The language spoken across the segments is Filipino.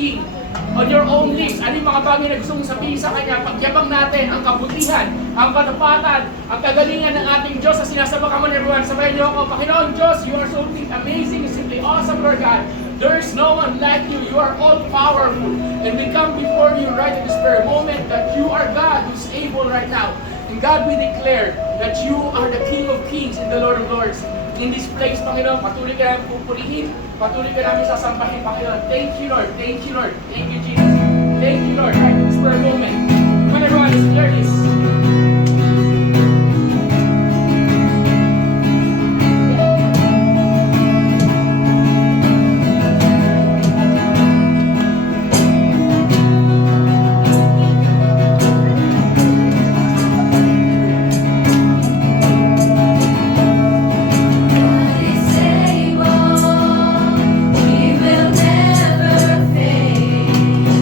King. On your own lips, ano yung mga bagay na gusto mong sabihin sa Kanya? Pagyabang natin ang kabutihan, ang katapatan, ang kagalingan ng ating Diyos sa sinasabak mo na everyone. Sabayan niyo ako, Panginoon Diyos, you are so amazing, simply awesome, Lord God. There is no one like you. You are all powerful. And we come before you right at this very moment that you are God who's able right now. And God, we declare that you are the King of Kings and the Lord of Lords. In this place, Panginoon, patuloy ka namin pupurihin, patuloy ka namin sasambahin, Panginoon. Thank you, Lord. Thank you, Lord. Thank you, Jesus. Thank you, Lord. Right at this very moment. Come on, everyone, let's declare this. God is able, He will never fail.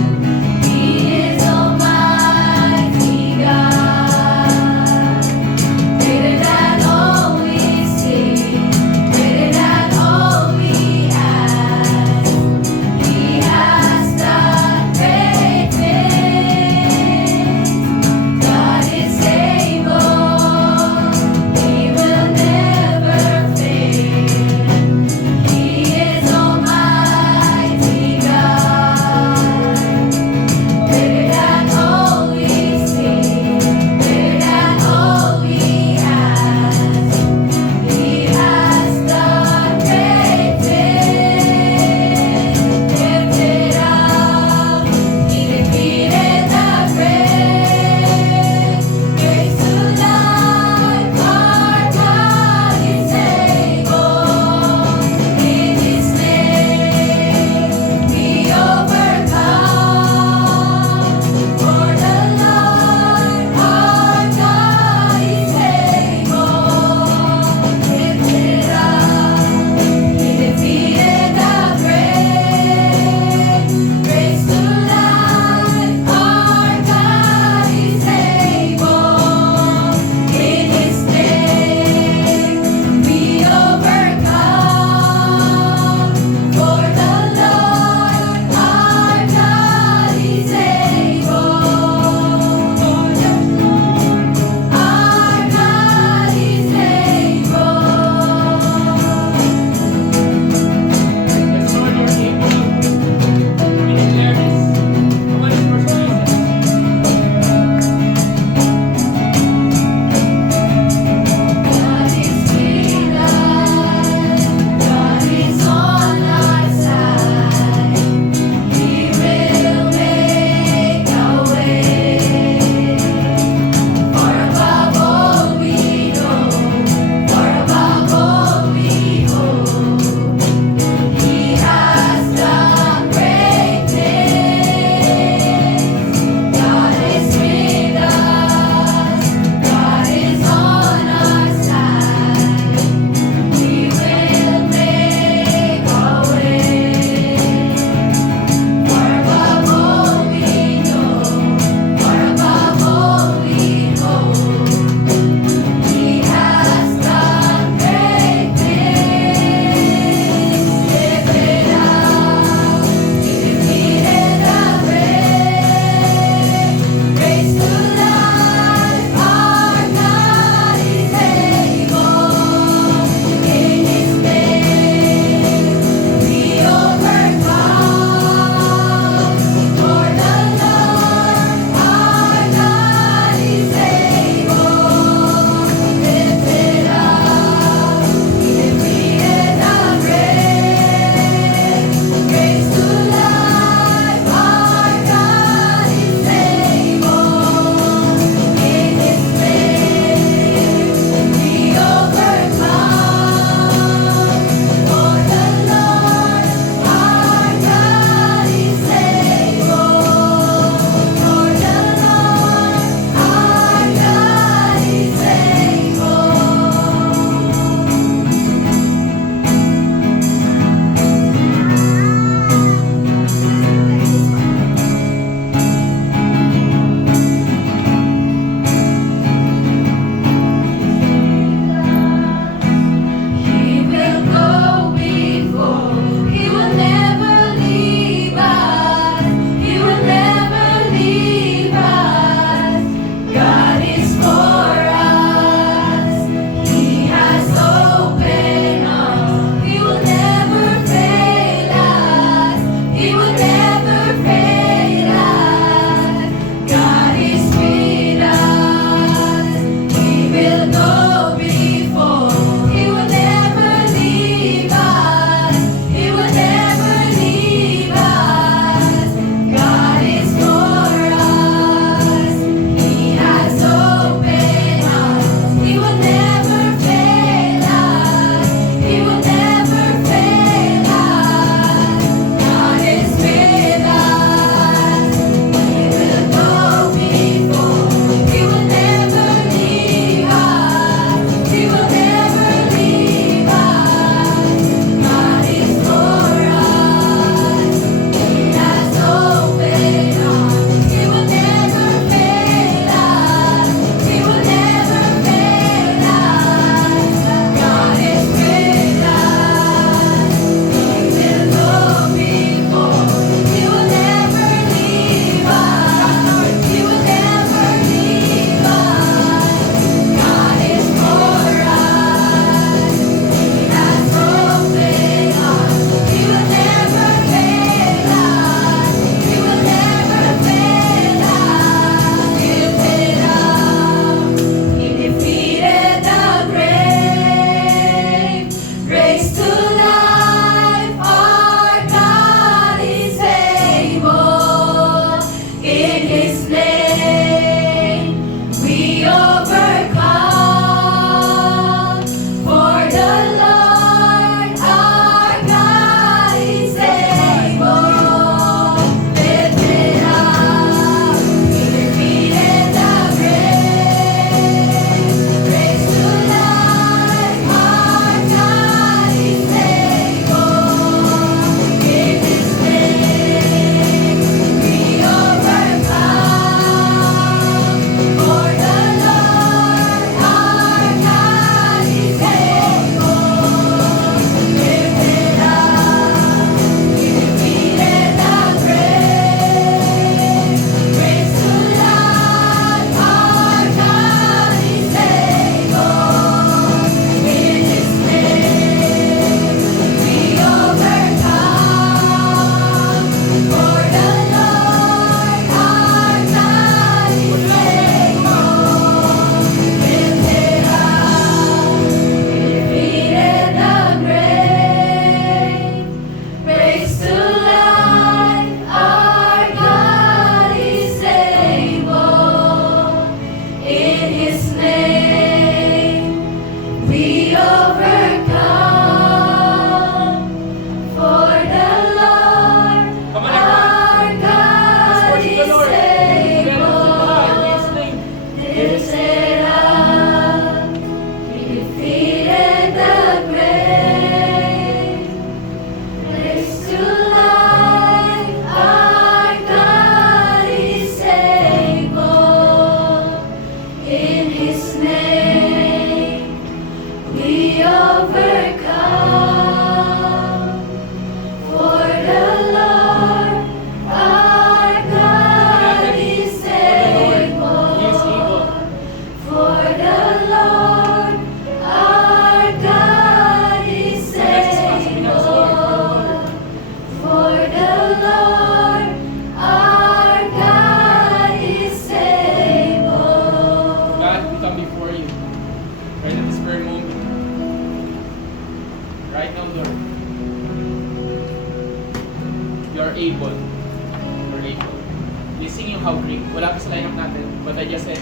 sing yung How Great. Wala pa sa lineup natin. But I just said,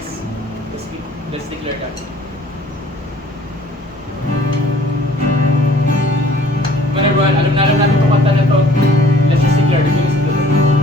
let's declare that. Come on everyone, alam na natin itong kanta na to. Let's just declare the goodness of the Lord.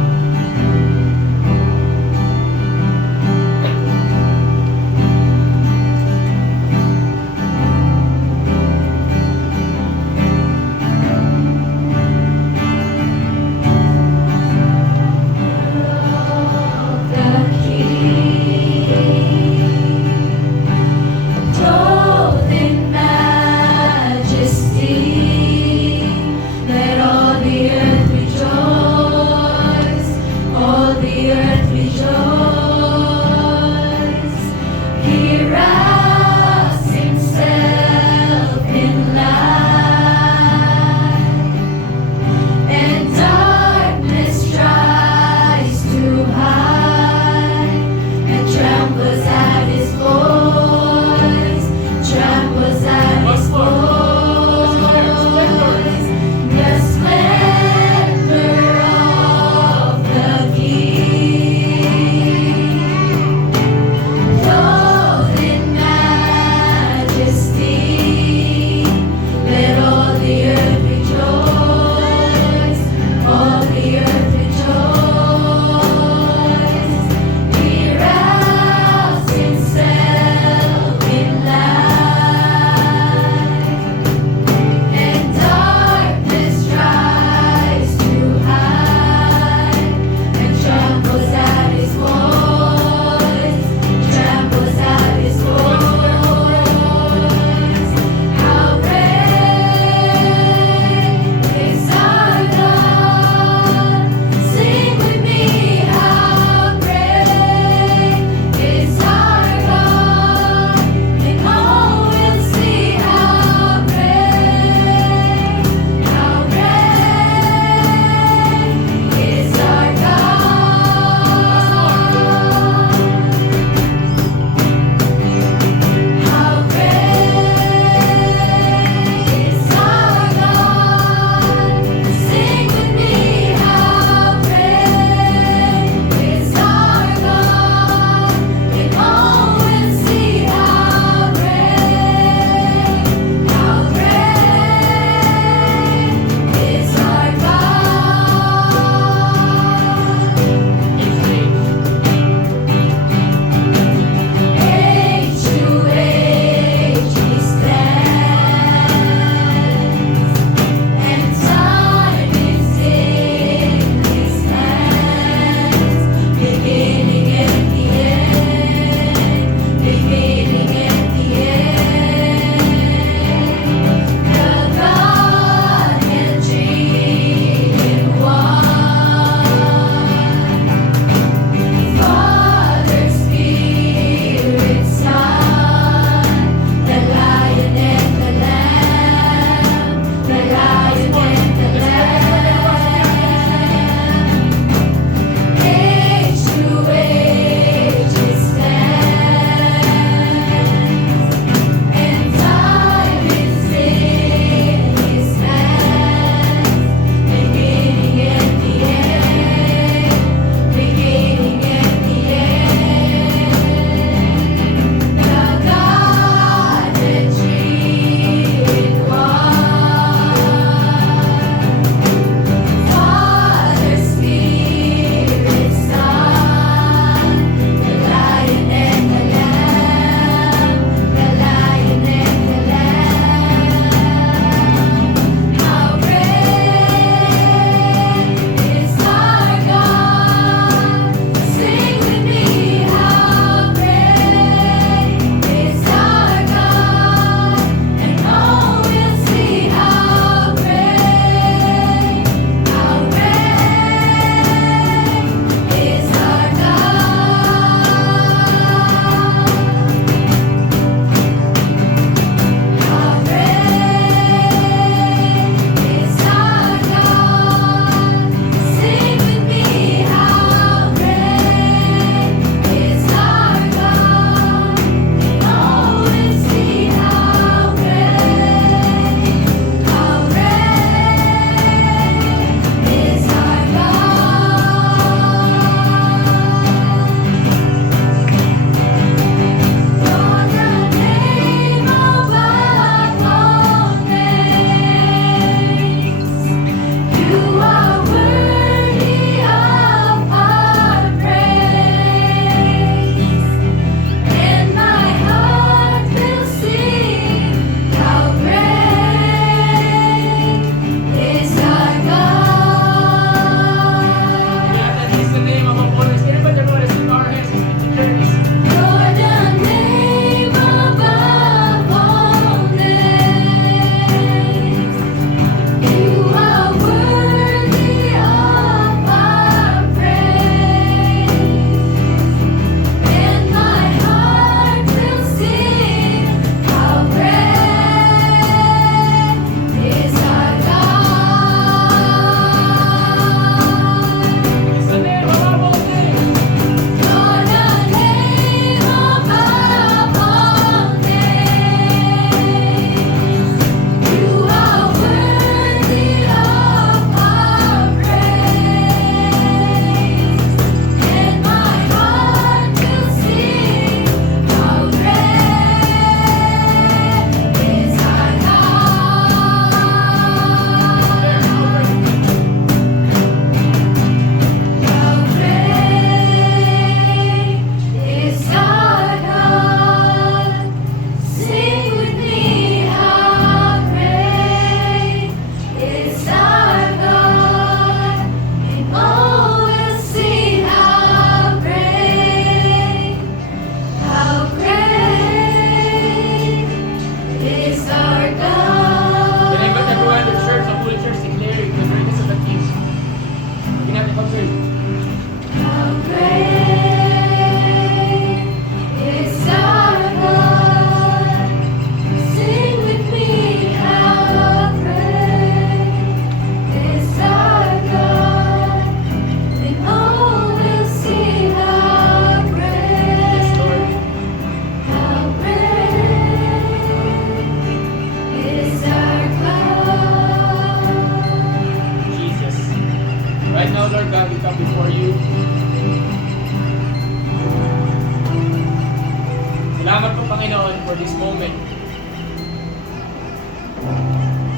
this moment.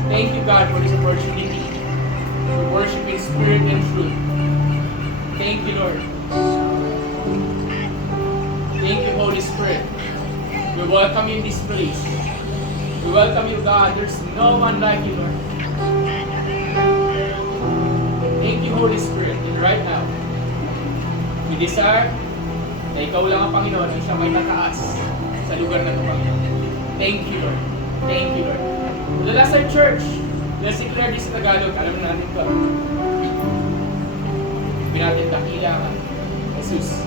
Thank you, God, for this opportunity to worship in spirit and truth. Thank you, Lord. Thank you, Holy Spirit. We welcome you in this place. We welcome you, God. There's no one like you, Lord. Thank you, Holy Spirit. And right now, we desire na ikaw lang ang Panginoon at siya may tataas sa lugar na ito, Panginoon. Thank you, Lord. Thank you, Lord. To the last night church, let's declare this sa Tagalog. Alam na natin ito. Natin dakila ka, Jesus.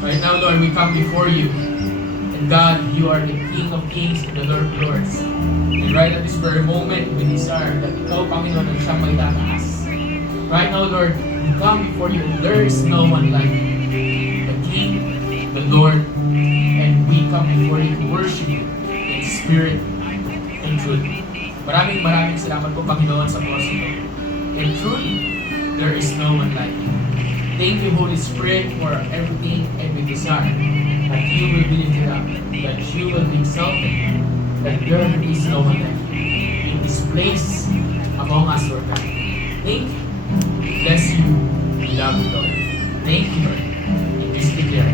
Right now, Lord, we come before you. And God, you are the King of Kings and the Lord of Lords. And right at this very moment, we desire that ikaw, Panginoon, ang siyang may tataas. Right now, Lord, we come before you and there is no one like you. The King, the Lord, and we come before you to worship you in spirit and truth. Maraming salamat po, Panginoon, sa oras ito. And truly, there is no one like you. Thank you, Holy Spirit, for everything, and we desire that you will be lifted up, that you will be exalted, that there is no one like you in this place among us, Lord God. Thank you. Bless you. We love you, Lord. Thank you, Lord. And we speak here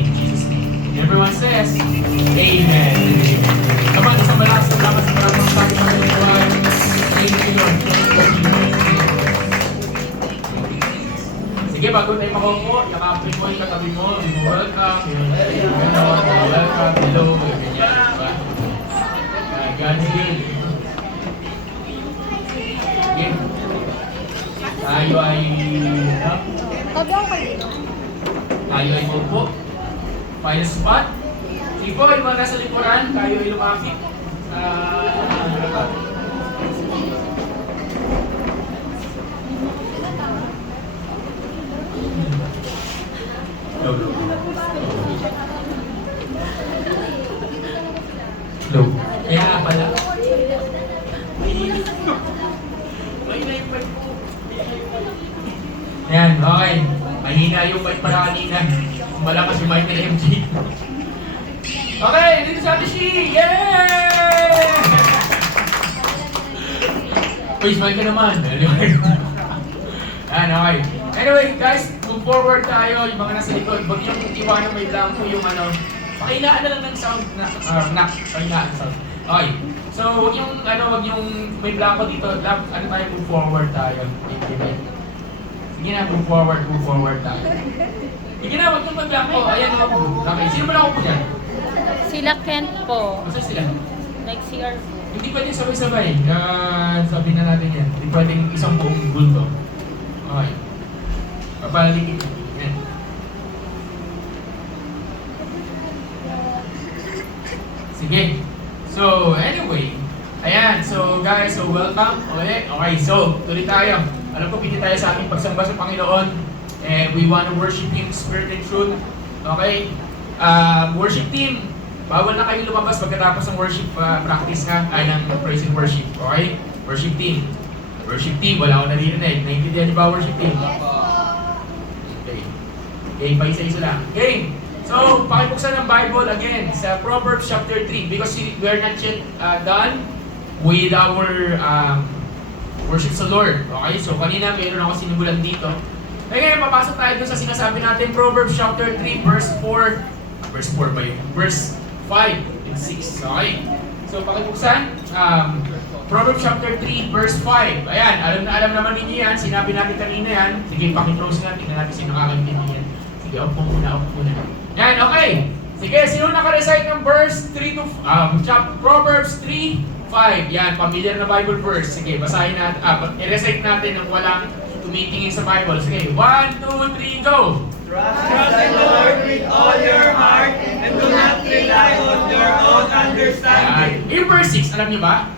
in Jesus' name. And everyone says, Amen. Come on, isang malakas na salamat sa maraming pagkakas. Thank you, Lord. Thank you, Lord. Sige, bago tayo makupo, yakapin mo yung katabi mo. Welcome. Welcome. Hello. Ganyan. God's good. Sige. Tayo ay... Tayo ay makupo. Final spot. Sige po, yung mga nasa likuran, tayo ay lumapit sa... Hello. Kaya nga pala. Ayan, okay. Mahina yung mic para kanina. Malakas yung mic na MG. Okay, dito sa atin si! Yeah! Uy, smile ka naman. Ayan, okay. Anyway, guys, move forward tayo. Yung mga nasa likod, wag yung iwanan may blanco yung ano. Pakinaan na lang ng sound na pakinaan sound. Okay. So, wag yung may blanco dito. Ano tayo, move forward tayo. Sige na, move forward tayo. Sige na, wag yung may blanco. Ayan o. Okay, sino ba na ako po dyan? Sila Kent po. Masa sila? Like CR po. Hindi pwede sabay-sabay. Sabi na natin yan. Hindi pwedeng isang buong bulto. Okay. Papalikin. Ayan. Sige. So, anyway. Ayan. So, guys. So, welcome. Okay. Okay. So, tuloy tayo. Alam ko, pili tayo sa ating pagsamba sa Panginoon. And we want to worship Him in spirit and truth. Okay? Worship team, bawal na kayo lumabas pagkatapos ng worship practice ha, ay ng praise and worship. Okay? Worship team. Worship team, wala akong naririnig. Naiintindihan niyo ba worship team? Okay. Okay, paisa-isa lang. Okay. So, pakibuksan ng Bible again sa Proverbs chapter 3 because we are not yet done with our worship sa Lord. Okay? So, kanina mayroon ako sinimulan dito. Ngayon, papasok tayo dun sa sinasabi natin, Proverbs chapter 3, verse 4. Verse 4 ba yun? Verse 5 and 6. Okay? So, pakibuksan. Proverbs chapter 3, verse 5. Ayan, alam naman ninyo yan. Sinabi natin kanina yan. Sige, pakiclose na. Tingnan natin sino nakakaintindi yan. Sige, upo muna. Yan, okay. Sige, sino naka-recite ng verse 3 to, Proverbs 3, 5. Yan, familiar na Bible verse. Sige, basahin natin, i-recite natin ng walang tumitingin sa Bible. Sige, 1, 2, 3, go! Trust the Lord with all your heart and do not rely on your own understanding. Yung verse 6, alam niyo ba?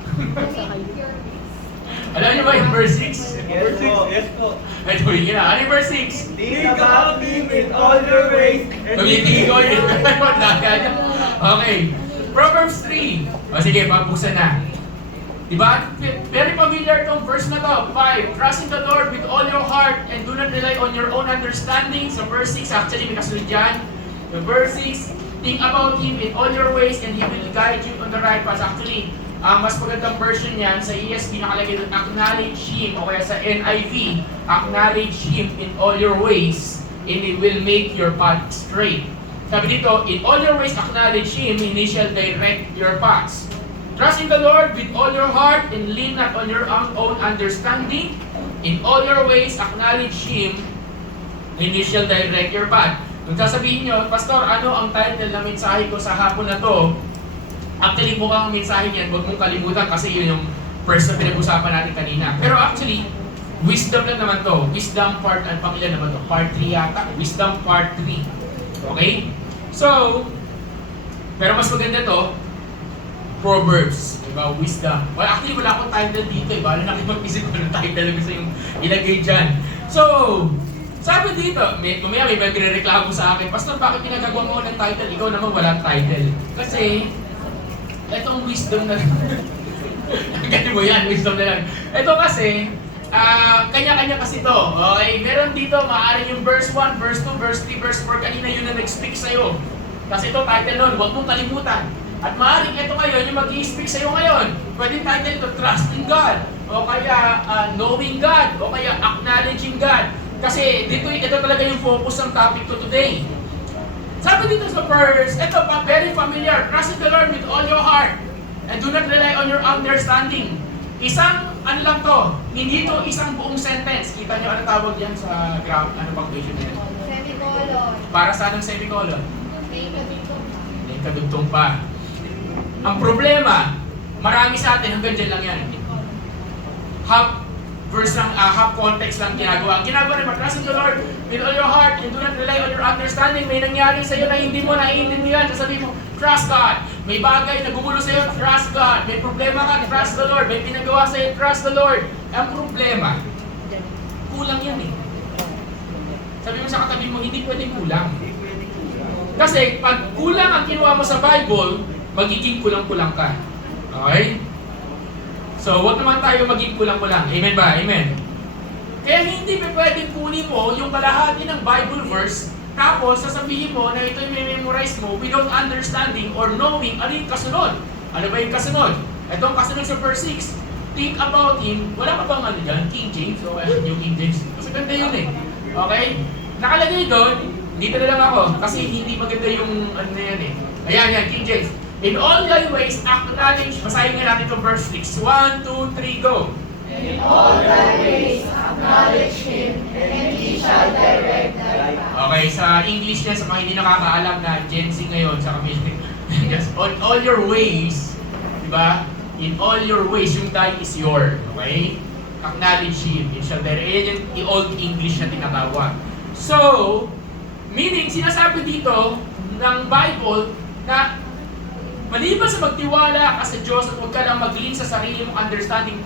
Alam niyo ba yung verse 6? Yes po, yes po. Ay, tuloy na. Ano yung verse 6? Think about Him in all your ways and Tumitingin ko yun. Okay. Proverbs 3. O sige, pagbuksan na. Diba? Very familiar tong verse na to. 5. Trust in the Lord with all your heart and do not rely on your own understanding. So verse 6, actually may kasunod dyan. The verse 6, think about Him in all your ways and He will guide you on the right path. Actually, mas magandang version yan sa ESV nakalagay doon, acknowledge Him, o kaya sa NIV, acknowledge Him in all your ways and He will make your path straight. Sabi dito, in all your ways acknowledge Him and He shall direct your paths. Trust in the Lord with all your heart and lean not on your own understanding. In all your ways, acknowledge Him and He shall direct your path. Kung sasabihin nyo, Pastor, ano ang title na mensahe ko sa hapon na to? Actually, mukhang ang mensahe niyan, huwag mong kalimutan kasi yun yung first na pinag-usapan natin kanina. Pero actually, wisdom lang naman to. Wisdom part, ano pang ilan naman to? Part 3 yata. Wisdom part 3. Okay? So, pero mas maganda to, Proverbs, diba? Wisdom. Well, actually, wala akong title dito eh. Bala nakipag-isip ko ng title na gusto yung ilagay dyan. So, sabi dito, may magre-reklamo sa akin, Pastor, bakit pinagagawa mo ng title? Ikaw naman walang title. Kasi, etong wisdom na lang. Ganyan mo yan, wisdom na lang. Ito kasi, kanya-kanya kasi to. Okay? Meron dito, maaari yung verse 1, verse 2, verse 3, verse 4. Kanina yun na nag-speak sa'yo. Kasi ito, title nun, huwag mong kalimutan. At maaaring ito ngayon, yung mag-i-speak sa'yo ngayon. Pwede title ito, Trusting God. O kaya, Knowing God. O kaya, Acknowledging God. Kasi ito talaga yung focus ng topic to today. Sabi dito sa verse, ito pa, very familiar. Trust in the Lord with all your heart. And do not rely on your understanding. Isang, ano lang to, hindi to isang buong sentence. Kita nyo, ano tawag yan sa graph, ano punctuation yan? Semicolon. Para sa anong semicolon? May kadugtong. May kadugtong pa. Ang problema, marami sa atin, hanggang dyan lang yan. Half verse lang, half context lang ginagawa. Ang ginagawa naman, trust in the Lord with all your heart and do not rely on your understanding. May nangyari sa'yo na hindi mo naiintindihan. Sasabihin mo, trust God. May bagay na gumulo sa'yo, trust God. May problema ka, trust the Lord. May pinagawa sa'yo, trust the Lord. Ang problema, kulang yan eh. Sabi mo sa katabi mo, hindi pwedeng kulang. Kasi pag kulang ang kinuha mo sa Bible, magiging kulang-kulang ka. Okay? So, huwag naman tayo maging kulang-kulang. Amen ba? Amen. Kaya hindi pa pwedeng kunin mo yung kalahati ng Bible verse, tapos sasabihin mo na ito yung memorize mo without understanding or knowing ano yung kasunod. Ano ba yung kasunod? Ito ang kasunod sa verse 6. Think about Him. Wala ka bang ano dyan? King James? O New King James? Kasi ganda yun eh. Okay? Nakalagay doon, dito na lang ako, kasi hindi maganda yung ano na yan eh. Ayan, yan, King James. In all thy ways, acknowledge. Basahin nga natin itong verse 6. 1, 2, 3, go. In all thy ways, acknowledge Him, and He shall direct thy path. Okay, sa English yan, sa mga hindi nakakaalam na Gen Z ngayon, sa kami, yes, on all your ways, di ba? In all your ways, yung thy is your. Okay? Acknowledge Him. It shall direct. Yan yung old English na tinatawag. So, meaning, sinasabi dito ng Bible na Maliban sa magtiwala ka sa Diyos at huwag ka lang mag-lean sa sarili mong understanding,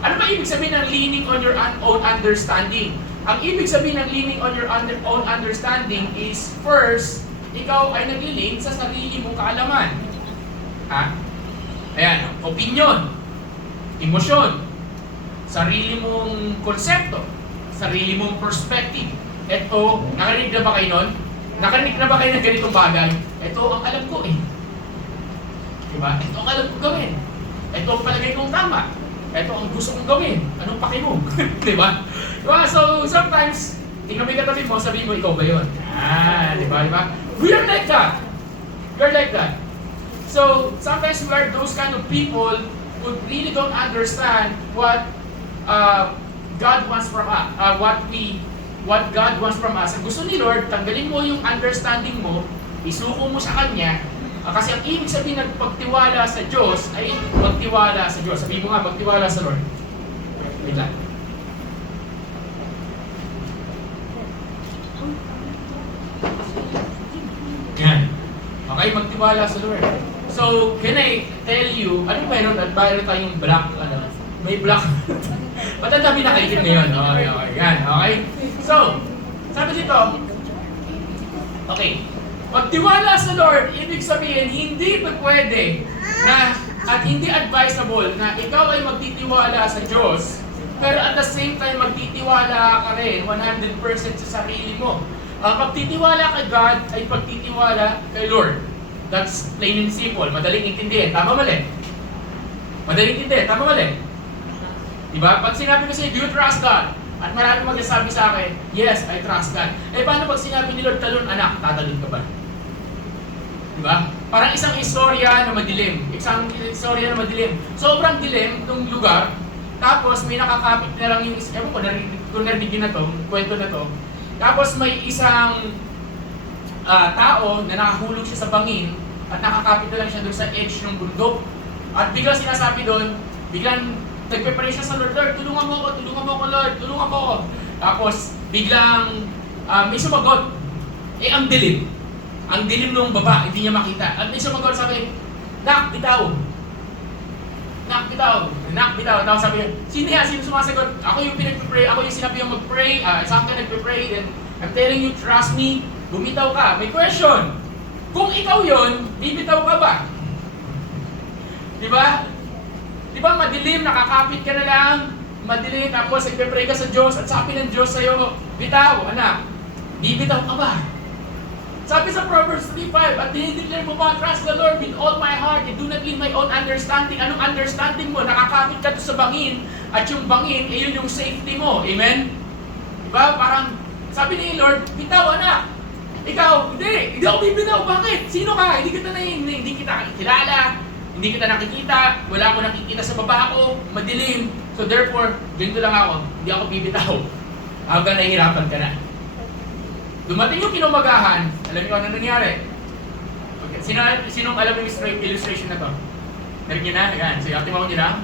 ano ba ibig sabihin ng leaning on your own understanding? Ang ibig sabihin ng leaning on your own understanding is first, ikaw ay nag-lean sa sarili mong kaalaman. Ha? Ayan, opinion, emosyon, sarili mong konsepto, sarili mong perspective. Ito, nakarinig na ba kayo nun? Nakarinig na ba kayo ng ganitong bagay? Ito ang alam ko eh. Diba? Ito ang alam ko gawin. Ito ang palagay kong tama. Ito ang gusto kong gawin. Anong paki mo? Diba? Diba? So, sometimes, tingnan mo yung katabi mo, sabihin mo, ikaw ba yun? Diba? Diba? We are like that. We are like that. So, sometimes we are those kind of people who really don't understand what God wants from us. What God wants from us. Ang gusto ni Lord, tanggalin mo yung understanding mo, isuko mo sa Kanya, kasi ang ibig sabihin ng pagtiwala sa Diyos ay magtiwala sa Diyos. Sabihin mo nga, magtiwala sa Lord. Wait lang. Yan. Okay, magtiwala sa Lord. So, can I tell you, anong meron at mayroon tayong black, may black. Ba't ang dami nakaitin ngayon? Okay, okay. Yan, okay. So, sabi dito, okay, magtiwala sa Lord, ibig sabihin, hindi pwede na, at hindi advisable na ikaw ay magtitiwala sa Diyos, pero at the same time, magtitiwala ka rin 100% sa sarili mo. Ang pagtitiwala kay God ay pagtitiwala kay Lord. That's plain and simple. Madaling intindihin. Tama mali? Madaling intindihin. Tama mali? Diba? Pag sinabi ko sa'yo, do you trust God? At marami magsasabi sa akin, yes, I trust God. Eh, paano pag sinabi ni Lord, talon anak, tatalon ka ba? Diba? Parang isang istorya na madilim. Isang istorya na madilim. Sobrang dilim ng lugar. Tapos may nakakapit na lang yung, ewan ko, kung narinig na to, kwento na to. Tapos may isang tao na nakahulog siya sa bangin at nakakapit na lang siya doon sa edge ng bundok. At biglang sinasabi doon, biglang nagpe-pray siya sa Lord, Lord, tulungan mo ako, Lord, tulungan mo ako. Tapos biglang may sumagot. Eh, ang dilim. Ang dilim ng baba, hindi niya makita. At may sumagot, sabi, Nak, bitaw. Nak, bitaw. Nak, bitaw. Tapos sabi niya, sino yan? Sino sumasagot? Ako yung pinagpe-pray, ako yung sinabi yung mag-pray. Saan ka nagpe-pray? Then, I'm telling you, trust me, bumitaw ka. May question. Kung ikaw yon, bibitaw ka ba? Diba? Diba madilim, nakakapit ka na lang, madilim, tapos nagpe-pray ka sa Diyos at sabi ng Diyos sa'yo, bitaw, anak, bibitaw ka ba? Sabi sa Proverbs 3:5, at dinideclare mo ba, trust the Lord with all my heart and do not lean my own understanding. Anong understanding mo? Nakakapit ka sa bangin at yung bangin, eh yun yung safety mo. Amen? Diba? Parang sabi ni Lord, bitaw anak. Ikaw, hindi ako bibitaw. Bakit? Sino ka? Hindi kita kilala, hindi kita nakikita, wala ako nakikita sa baba ko, madilim. So therefore, ganito lang ako, hindi ako bibitaw. Hanggang nahihirapan ka na. Dumating yung kinumagahan, alam niyo ano nangyari? Sinong alam yung illustration na to? Narinig niyo na? Yan. So, active ako niyo na?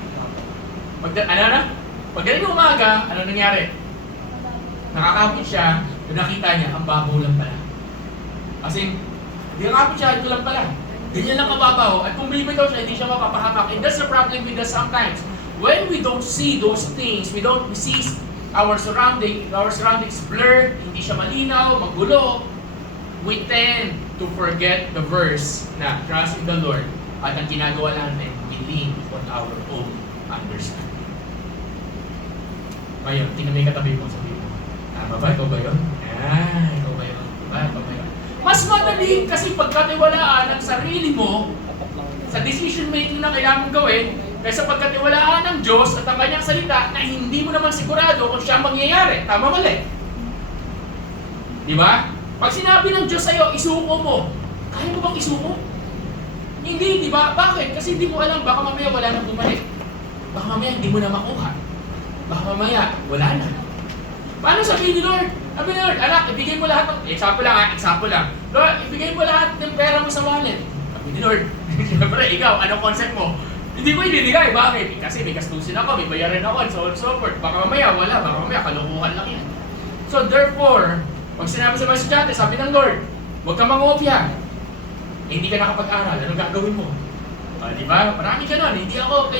Pagdating ng umaga, ano nangyari? Nakakapit siya, yung nakita niya, ang babaw lang pala. As in, nakakapit siya, ito lang pala. Ganyan lang kababaw. At kung bibitaw siya, hindi siya mapapahamak. And that's the problem with us sometimes. When we don't see those things, we don't see our surroundings blurred, hindi siya malinaw, magulo, we tend to forget the verse na trust in the Lord. At ang ginagawa natin, we lean on our own understanding. Ngayon, tingnan mo yung katabi mo, sabi mo, tama ba? Ikaw ba yun? Ikaw ba yun? Ikaw ba yun? Mas madali kasi pagkatiwalaan ng sarili mo sa decision making na kailangan mong gawin kaysa pagkatiwalaan ng Diyos at ang kanyang salita na hindi mo naman sigurado kung siya ang mangyayari. Tama mali? Di ba? Pag sinabi ng Diyos sa'yo, isuko mo. Kaya mo bang isuko? Hindi, di ba? Bakit? Kasi hindi mo alam, baka mamaya wala nang bumalik. Baka mamaya hindi mo na makuha. Baka mamaya wala na. Paano sabihin ni Lord? Sabi ni Lord, anak, ibigay mo lahat ng... Example lang. Lord, ibigay mo lahat ng pera mo sa wallet. Sabi ni Lord, siyempre, ikaw, anong concept mo? Hindi ko ibibigay. Bakit? Kasi may gastusin ako, may bayarin ako, and so on and so forth. Baka mamaya, wala. Baka mamaya, kalukuhan lang yan. So therefore, pag sinabi sa mga estudyante, sabi ng Lord, huwag kang mangopya. hindi ka nakapag-aral, ano gagawin mo? Di ba? Marami ganun. Hindi ako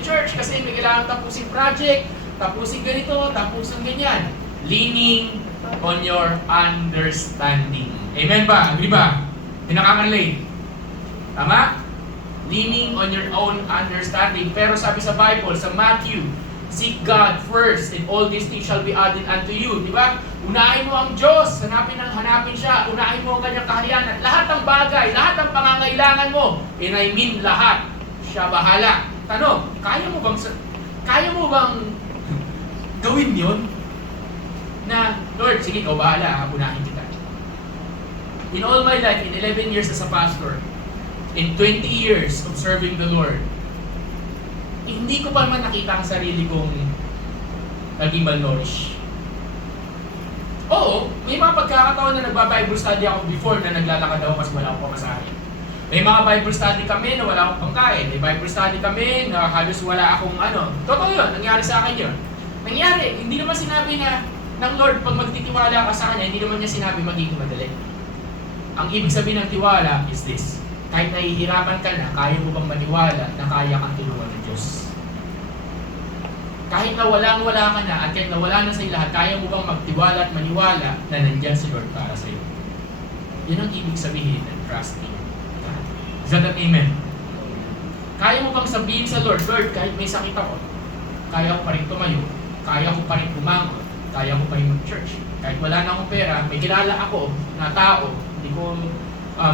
church kasi may kailangan tapusin project, tapusin ganito, tapusin ganyan. Leaning on your understanding. Amen ba? Agree ba? Pinakakanlate. Tama? Leaning on your own understanding. Pero sabi sa Bible, sa Matthew, seek God first and all these things shall be added unto you. Di ba? Unahin mo ang Diyos, hanapin siya, unahin mo ang kanyang kaharian at lahat ng bagay, lahat ng pangangailangan mo, and I mean lahat, siya bahala. Tanong, kaya mo bang gawin yun? Na, Lord, sige, ikaw bahala, unahin kita. In all my life, in 11 years as a pastor, in 20 years of serving the Lord, hindi ko pa naman nakita ang sarili kong naging malnourished. Oo, may mga pagkakataon na nagba-Bible study ako before na naglalakad ako kasi wala akong pamasahe. May mga Bible study kami na wala akong pangkain. May Bible study kami na halos wala akong Totoo yun, nangyari sa akin yun. Nangyari, hindi naman sinabi na ng Lord, pag magtitiwala ka sa Kanya, hindi naman niya sinabi magiging madali. Ang ibig sabihin ng tiwala is this. Kahit nahihirapan ka na, kaya mo bang maniwala na kaya kang tulungan ng Diyos? Kahit na walang-wala ka na at kahit na wala na sa lahat, kaya mo bang magtiwala at maniwala na nandyan si Lord para sa iyo? Yun ang ibig sabihin ng trusting God. Is that an amen? Kaya mo bang sabihin sa Lord, Lord, kahit may sakit ako, kaya ko pa rin tumayo, kaya ko pa rin bumangon, kaya ko pa rin mag-church. Kahit wala na akong pera, may kilala ako na tao,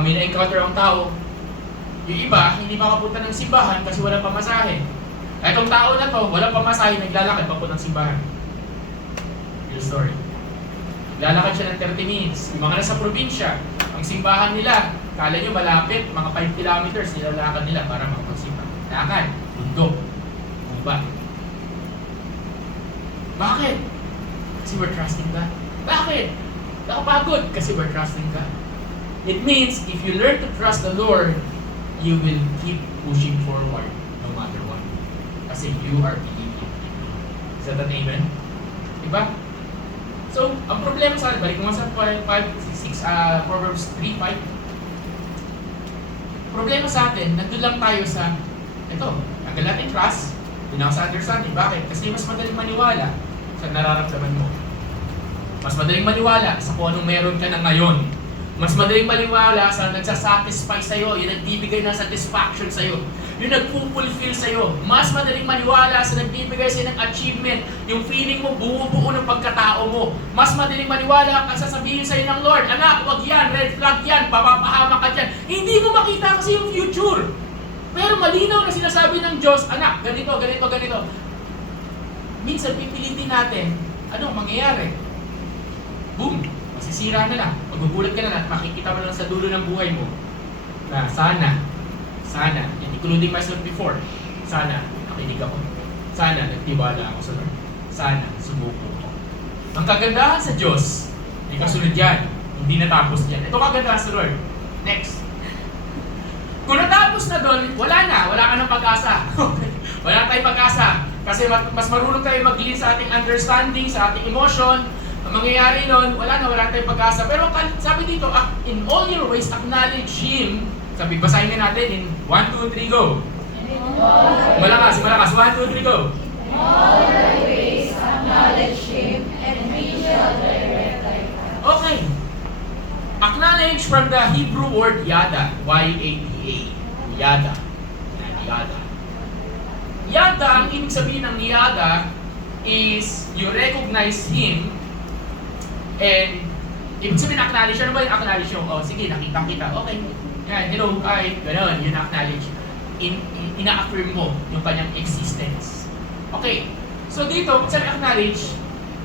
may na-encounter ang tao, yung iba, hindi makapunta ng simbahan kasi walang pamasahe. Etong tao na to, walang pamasahe, naglalakad papunta ng simbahan. Real story. Naglalakad siya ng 30 minutes. Yung mga nasa probinsya, ang simbahan nila, kala nyo malapit, mga 5 kilometers, nilalakad nila para makapagsimba. Lakad, bundok, bumba. Bakit? Kasi we're trusting God. Bakit? Nakapagod kasi we're trusting God. It means, if you learn to trust the Lord, you will keep pushing forward no matter what. Kasi you are believing in Him. Is that an amen? Diba? So, ang problema sa atin, balik naman sa Proverbs 3:5. Problema sa atin, nandun lang tayo sa, tanggal natin trust, doon ako sa understanding. Bakit? Kasi mas madaling maniwala sa nararamdaman mo. Mas madaling maniwala sa kung anong meron ka na ngayon. Mas madaling maniwala sa nagsasatisfy sa'yo, yung nagbibigay ng satisfaction sa'yo, yung nagpupulfill sa'yo. Mas madaling maniwala sa nagbibigay sa'yo ng achievement, yung feeling mo buo-buo ng pagkatao mo. Mas madaling maniwala kang sasabihin sa'yo ng Lord, anak, wag yan, red flag yan, papapahama ka dyan. Hindi mo makita kasi yung future. Pero malinaw na sinasabi ng Diyos, anak, ganito, ganito, ganito. Minsan pipilitin natin, anong mangyayari? Boom! Masisira na lang. Magbubulat ka na at makikita mo lang sa dulo ng buhay mo na sana, and including myself before, sana nakinig ako. Sana nagtiwala ako sa Lord. Sana sumuko ako. Ang kagandahan sa Diyos, may kasunod yan. Hindi natapos yan. Ito kagandahan sa Lord. Next. Kung natapos na doon, wala ka ng pag-asa. Wala tayong pag-asa. Kasi mas marunong tayo mag-lean sa ating understanding, sa ating emotion. Ang mangyayari nun, wala tayong pag-asa. Pero sabi dito, in all your ways, acknowledge Him. Sabi, basahin nga natin in 1, 2, 3, go. Malakas. 1, 2, 3, go. In all your ways, acknowledge Him, and He shall direct thy path. Okay. Acknowledge from the Hebrew word yada. Y-A-D-A. Yada. Yada. Yada, ang ibig sabihin ng yada is you recognize Him and ibig sabihin acknowledge. Ano ba yung acknowledge yung, sige, nakita kita. Okay. Yan, hello, hi. Ganon, yun acknowledge. Ina-affirm mo yung kanyang existence. Okay. So dito, kung sabi acknowledge,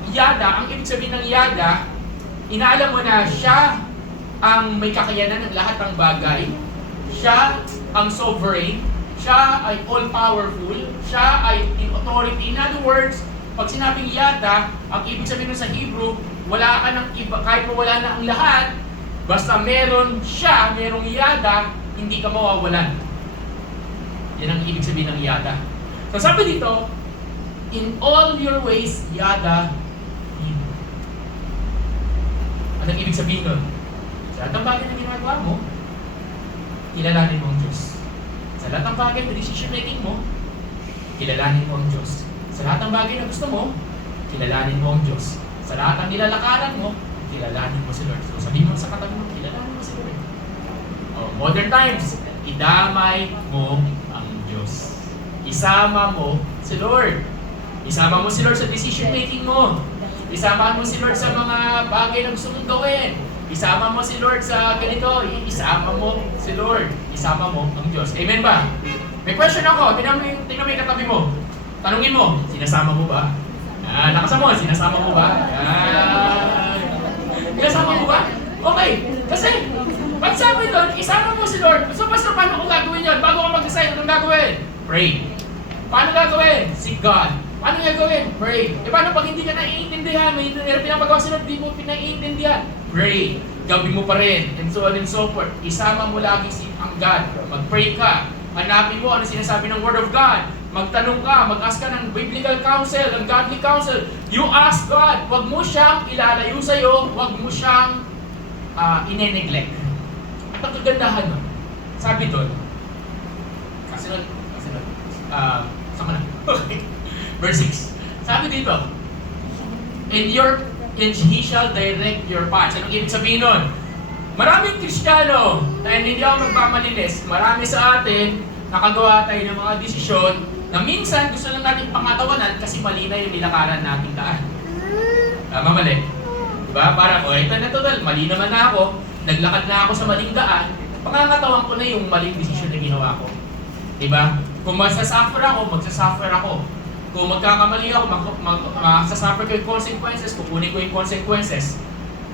yada, ang ibig sabihin ng yada, inaalam mo na siya ang may kakayanan ng lahat ng bagay. Siya ang sovereign. Siya ay all-powerful. Siya ay in authority. In other words, pag sinabing yada, ang ibig sabihin sa Hebrew, wala ka ng iba, kahit wala na ang lahat, basta meron siya, merong yada, hindi ka mawawalan. Yan ang ibig sabihin ng yada. So sabi dito, in all your ways, yada Him. Anong ibig sabihin nun? Sa lahat ng bagay na ginagawa mo, kilalanin mo ang Diyos. Sa lahat ng bagay na decision making mo, kilalanin mo ang Diyos. Sa lahat ng bagay na gusto mo, kilalanin mo ang Diyos. Sa lahat ng nilalakaran mo, kilalanin mo si Lord. So sabihin mo sa katabi mo, kilalanin mo si Lord. Oh, modern times, idamay mo ang Diyos. Isama mo si Lord. Isama mo si Lord sa decision making mo. Isama mo si Lord sa mga bagay na gusto mong gawin. Isama mo si Lord sa ganito. Isama mo si Lord. Isama mo ang Diyos. Amen ba? May question ako. Tingnan mo yung katabi mo. Tanungin mo, sinasama mo ba? Nakasama mo, sinasama mo ba? Sinasama mo ba? Okay. Kasi, pag sabi doon, isama mo si Lord. So, Pastor, paano ko gagawin yun? Bago ka mag-decide, anong gagawin? Pray. Paano gagawin? Seek God. Paano gagawin? Pray. Paano pag hindi ka naiintindihan, may pinapagawa si Lord, di mo pinaiintindihan? Pray. Gawin mo pa rin. And so on and so forth. Isama mo lagi ang God. Mag-pray ka. Hanapin mo ano sinasabi ng Word of God. Magtanong ka, mag-ask ka ng biblical counsel, ng godly counsel. You ask God. Huwag mo siyang ilalayo sa'yo. Huwag mo siyang ine-neglect. At ang kagandahan nun, sabi doon, kasunod, sama na. Okay. Verse 6. Sabi dito, and he shall direct your paths. Anong ibig sabihin nun? Maraming Kristiyano, dahil hindi ako magpamalinis, marami sa atin, nakagawa tayo ng mga desisyon na minsan gusto lang natin pangatawanan kasi mali na yung nilakaran nating daan. Tama, mali? Diba? Parang, ito na total, mali naman na ako, naglakad na ako sa maling daan, pangangatawan ko na yung maling desisyon na ginawa ko. Diba? Kung magsasuffer ako. Kung magkakamali ako, magsasuffer ko yung consequences, kukunin ko yung consequences.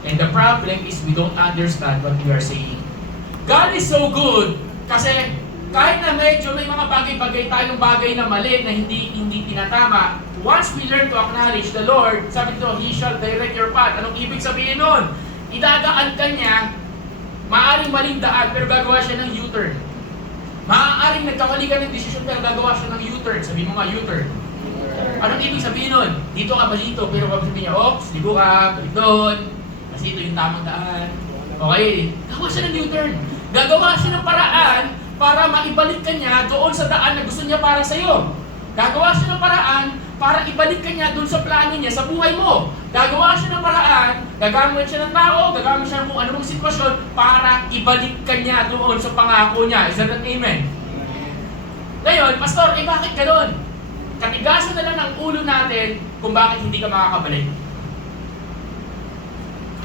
And the problem is we don't understand what we are saying. God is so good kasi kahit na medyo may mga bagay-bagay tayong bagay na mali na hindi tinatama, once we learn to acknowledge the Lord, sabi dito, He shall direct your path. Anong ibig sabihin nun? Idadaan ka niya, maaaring maling daan pero gagawa siya ng U-turn. Maaaring nagkamali ka ng desisyon pero gagawa siya ng U-turn. Sabi mo nga U-turn. Anong ibig sabihin nun? Dito ka ba dito? Pero wag sabihin niya, oops, ligo ka, balik doon. Kasi ito yung tamang daan. Okay, gagawa siya ng U-turn. Gagawa siya ng paraan para maibalik ka niya doon sa daan na gusto niya para sa'yo. Gagawa siya ng paraan para ibalik ka niya doon sa plano niya sa buhay mo. Gagawa siya ng paraan, gagamit siya ng tao, gagamit siya ng kung anong sitwasyon para ibalik ka niya doon sa pangako niya. Is that an amen? Ngayon, Pastor, bakit gano'n? Katigasan na lang ang ulo natin kung bakit hindi ka makakabalik.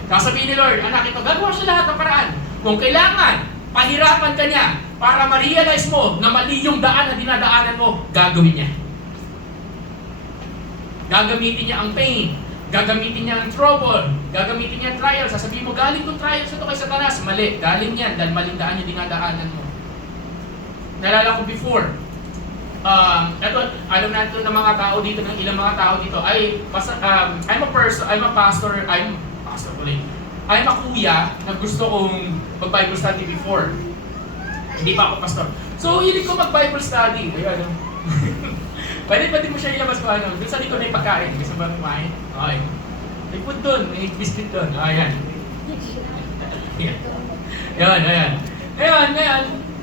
Sasabihin ni Lord, anak, ito, gagawa siya lahat ng paraan. Kung kailangan, pahirapan ka niya para ma-realize mo na mali yung daan na dinadaanan mo, gagawin niya. Gagamitin niya ang pain, gagamitin niya ang trouble, gagamitin niya ang trial. Sasabihin mo, galing kong trials ito kay Satanas. Mali, galing yan dahil maling daan yung dinadaanan mo. Nalala ko before, ito, alam natin ng mga tao dito, ng ilang mga tao dito, I'm a pastor ulit. I'm a kuya na gusto kong mag-Bible study before. Hindi pa ako pastor. So, hilig ko mag-Bible study. Ayun, ano? Pwede mo siya ilabas ko, ano? Doon sa likod na yung pagkain. Gusto ba kumain? Okay. May food doon. May biscuit doon. Ayan. Ayan. Ngayon,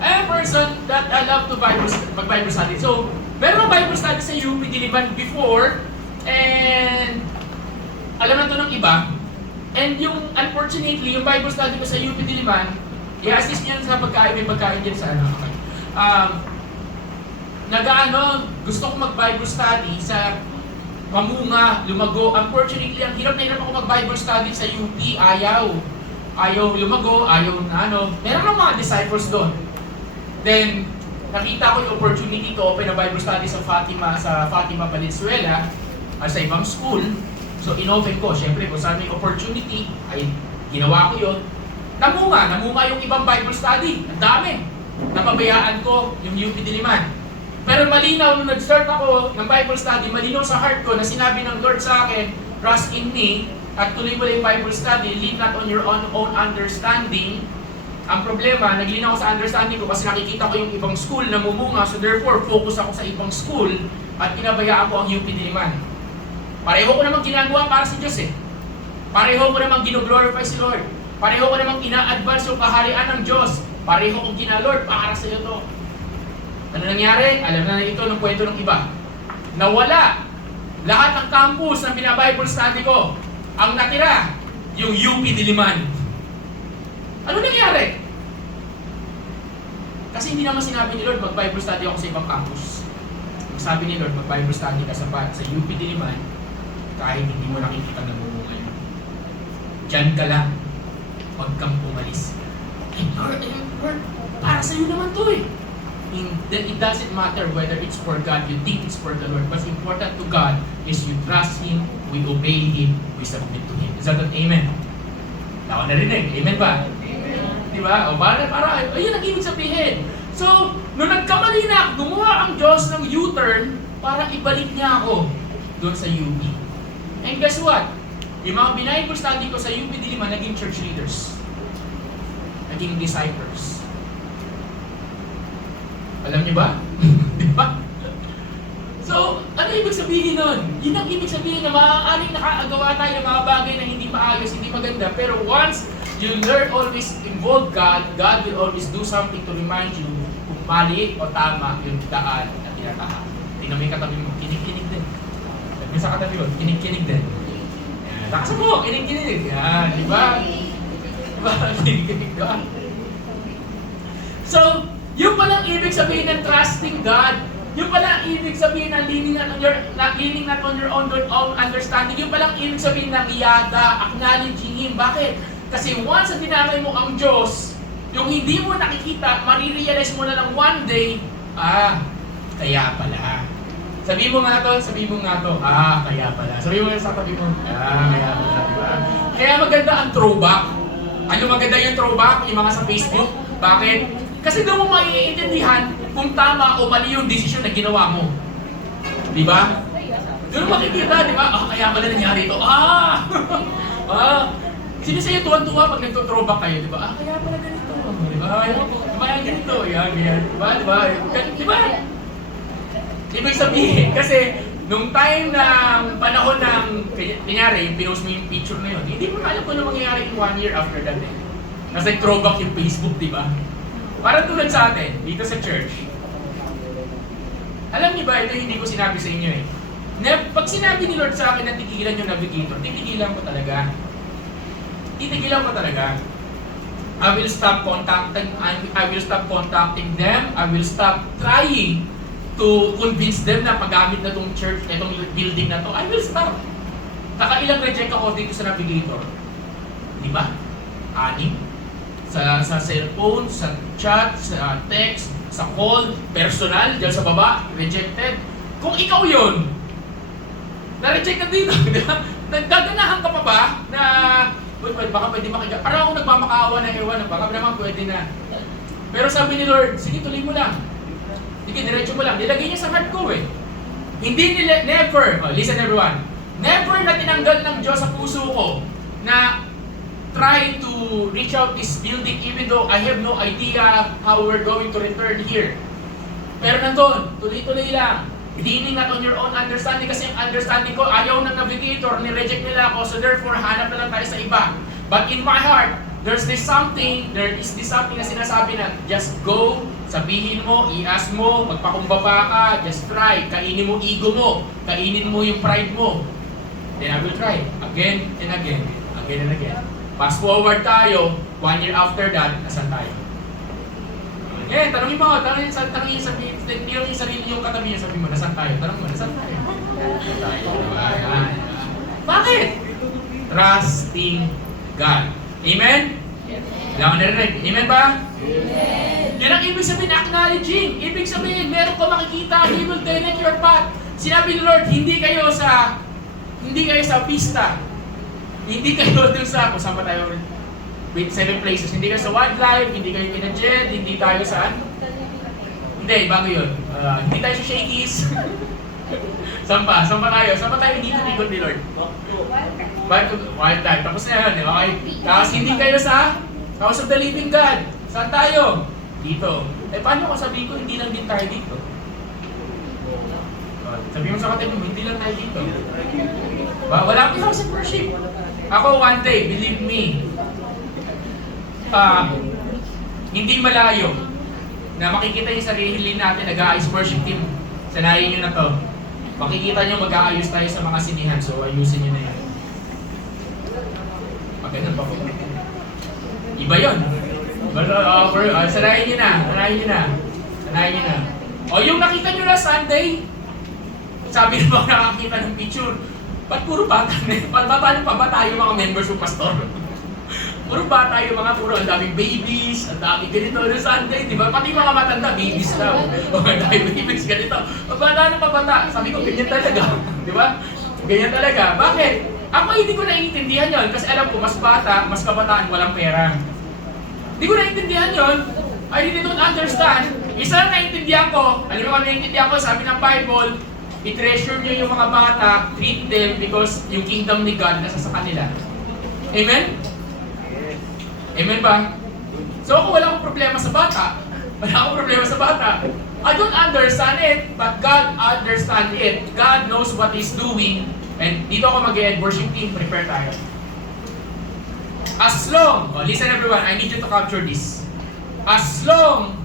I'm a person that I love to mag-Bible study. So, meron Bible study sa UP Diliman before, and alam na to ng iba. And unfortunately, yung Bible study ko sa UP Diliman, i-assist niyan sa pagkain, may pagkain din sa ano. Okay. Gusto ko mag-Bible study sa Mamunga, Lumago. Unfortunately, ang hirap na hirap ako mag-Bible study sa UP, ayaw lumago, ayaw na ano. Meron ng mga disciples doon. Then, nakita ko yung opportunity to open a Bible study sa Fatima Valenzuela, sa ibang school. So, inopen ko. Siyempre, kung saan may opportunity, ay ginawa ko yun. Namunga yung ibang Bible study. Ang dami. Napabayaan ko yung UP Diliman. Pero malinaw, nung nag-start ako ng Bible study, malinaw sa heart ko na sinabi ng Lord sa akin, trust in me, at tuloy mo yung Bible study, lean not on your own understanding. Ang problema, naglinaw ako sa understanding ko kasi nakikita ko yung ibang school na mumunga, so therefore, focus ako sa ibang school at pinabayaan ko ang UP Diliman. Pareho ko namang ginagawa para sa Diyos eh. Pareho ko namang gino-glorify si Lord. Pareho ko namang ina-advance yung kaharian ng Diyos. Pareho kong Lord, para sa iyo to. Ano nangyari? Alam na ito ng kwento ng iba. Nawala lahat ng campus na binabible study ko. Ang natira, yung UP Diliman. Ano nangyari? Kasi hindi naman sinabi ni Lord, mag-Bible study ako sa ibang campus. Sabi ni Lord, mag-Bible study ka sa UP Diliman, kahit hindi mo nakikita ng bumunga yun. Diyan ka lang, huwag kang umalis. Lord, para sa'yo naman to eh. It doesn't matter whether it's for God, you think it's for the Lord. What's important to God is you trust Him, we obey Him, we submit to Him. Is that an amen? Ako narinig, amen ba? Amen. Diba? O para, ayun ang ibig sabihin. So, nung nagkamali na, gumawa ang Diyos ng U-turn para ibalik niya ako doon sa UP. And guess what? Yung mga Bible study ko sa UP Diliman, naging church leaders. Naging disciples. Alam niyo ba? Diba? So, ano ibig sabihin nun? Yun ang ibig sabihin na maaaring nakagawa tayo ng mga bagay na hindi maayos, hindi maganda. Pero once you learn always involve God, God will always do something to remind you kung mali o tama yung daan na tinatahan. Tingnan mo yung katabi mo, kinig-kinig din. Sabi sa katabi mo, kinig-kinig din. Yan. Lakasan mo, kinig-kinig. Yan, di ba? Di ba? Kinig-kinig ka. So, yung palang ibig sabihin ng trusting God, yung palang ibig sabihin ng leaning not on your own understanding, yung palang ibig sabihin ng yada, acknowledging Him. Bakit? Kasi once na dinamay mo ang Diyos, yung hindi mo nakikita, marirealize mo na lang one day, kaya pala. Sabi mo nga to, kaya pala. Sabi mo nga sa tabi mo, kaya pala, diba? Kaya maganda ang throwback. Ano maganda yung throwback? Yung mga sa Facebook. Bakit? Kasi doon mo maiintindihan kung tama o mali yung desisyon na ginawa mo. Di ba? Doon mo makikita, di ba? Kaya pala nangyari ito. Sino sa'yo tuwan-tuwa pag nagtothrowback kayo, di ba? Kaya pala ganito. Di ba? Kaya ganito. Yan. Di ba? Di ba? Di ba? Ibig sabihin, kasi nung time ng panahon ng, kunyari, pinost mo yung picture na yun, hindi mo na alam kung ano mangyayari in 1 year after that. Nasa throwback yung Facebook, di ba? Para tulad sa atin, dito sa church. Alam niyo ba, ito hindi ko sinabi sa inyo eh. Pag sinabi ni Lord sa akin na tigilan yung navigator, titigilan ko talaga. Titigilan ko talaga. I will stop contacting them. I will stop trying to convince them na paggamit na itong church, na itong building na to. I will stop. Kakailang reject ako dito sa navigator. Di ba? 6. Sa cellphone, sa chat, sa text, sa call, personal, dyan sa baba, rejected. Kung ikaw yun, na-reject ka dito, gaganahan ka pa ba na, baka pwede makiga. Parang ako nagmamakaawa na ewan, baka naman pwede na. Pero sabi ni Lord, sige tuloy mo lang. Sige, diretso mo lang. Nilagay niya sa heart ko eh. Hindi nila, never, listen everyone, never na tinanggal ng Diyos sa puso ko na try to reach out this building even though I have no idea how we're going to return here. Pero nandun, tuloy-tuloy lang. Leaning not on your own understanding kasi ang understanding ko, ayaw ng navigator, ni-reject nila ako, so therefore hanap na lang tayo sa iba. But in my heart, there is this something na sinasabi na just go, sabihin mo, i-ask mo, magpakumbaba ka, just try, kainin mo ego mo, kainin mo yung pride mo. Then I will try, again and again, again and again. Fast forward tayo, 1 year after that, nasan tayo? Tanongin mo, tanongin yung sarili yung katabi niya, sabi mo, nasan tayo? Tanong mo, nasan tayo? Bakit? Trusting God. Amen? Wala ko narinig. Amen ba? Amen. Yan ang ibig sabihin, acknowledging. Ibig sabihin, meron ko makikita, He will direct your path. Sinabi ni Lord, hindi kayo sa pista. Hindi kayo dun sa, kung saan ba tayo, 7 places. Hindi kayo sa wildlife, hindi kayo kina-jet, hindi tayo saan? Hindi, bago yun. Hindi tayo sa Shakey's. Saan pa tayo? Saan pa tayo dito ni Lord? Wildlife. Tapos na yan, okay? Tapos hindi kayo sa House of the Living God. Saan tayo? Dito. Paano kung sabihin ko, hindi lang din tayo dito? Sabi mo sa katabi mo, hindi lang tayo dito. Wala akong house of worship. Ako one day, believe me, hindi malayo na makikita yung sarili natin nag-aayos worship team. Sanayin nyo na to. Makikita nyo mag-aayos tayo sa mga sinihan. So, ayusin nyo na yan. Ganun pa po. Iba yun. Sanayin nyo na. Sanayin nyo na. Sanayin nyo na. O yung nakita nyo na Sunday, sabi na ba nakakita ng picture, ba't puro bata na yun? Paano pa ba tayo mga members ng pastor? Puro bata yung mga puro, ang daming babies, ang daming ganito no Sunday, di ba? Pati mga matanda, babies daw. O ang daming babies, ganito. Bata na pa bata. Sabi ko, ganyan talaga. Di ba? Ganyan talaga. Bakit? Ako hindi ko naiintindihan yon kasi alam ko mas bata, mas kabataan, walang pera. Hindi ko naiintindihan yon. I really don't understand. Isa lang naiintindihan ko, alam mo kung naiintindihan ko, sabi ng Bible, i-treasure nyo yung mga bata, treat them because yung kingdom ni God nasa sa kanila. Amen? Amen ba? So ako wala akong problema sa bata. Wala akong problema sa bata. I don't understand it, but God understands it. God knows what He's doing. And dito ako mag-end, worship team, prepare tayo. As long, listen everyone, I need you to capture this. As long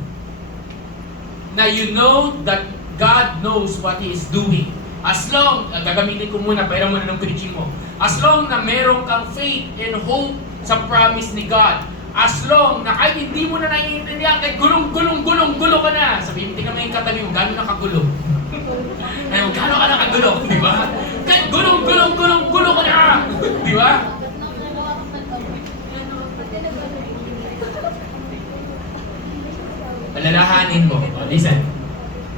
na you know that God knows what He is doing. As long, gagamitin ko muna, pera muna ng preaching mo. As long na meron kang faith and hope sa promise ni God. As long na kahit hindi mo na naiintindihan, kahit gulong ka na. Sabihin, tingnan mo yung katabi mo, gano'n nakagulo. Ayun, gano'n ka nakagulo, di ba? Kahit gulong ka na! Di ba? Alalahanin mo. Listen.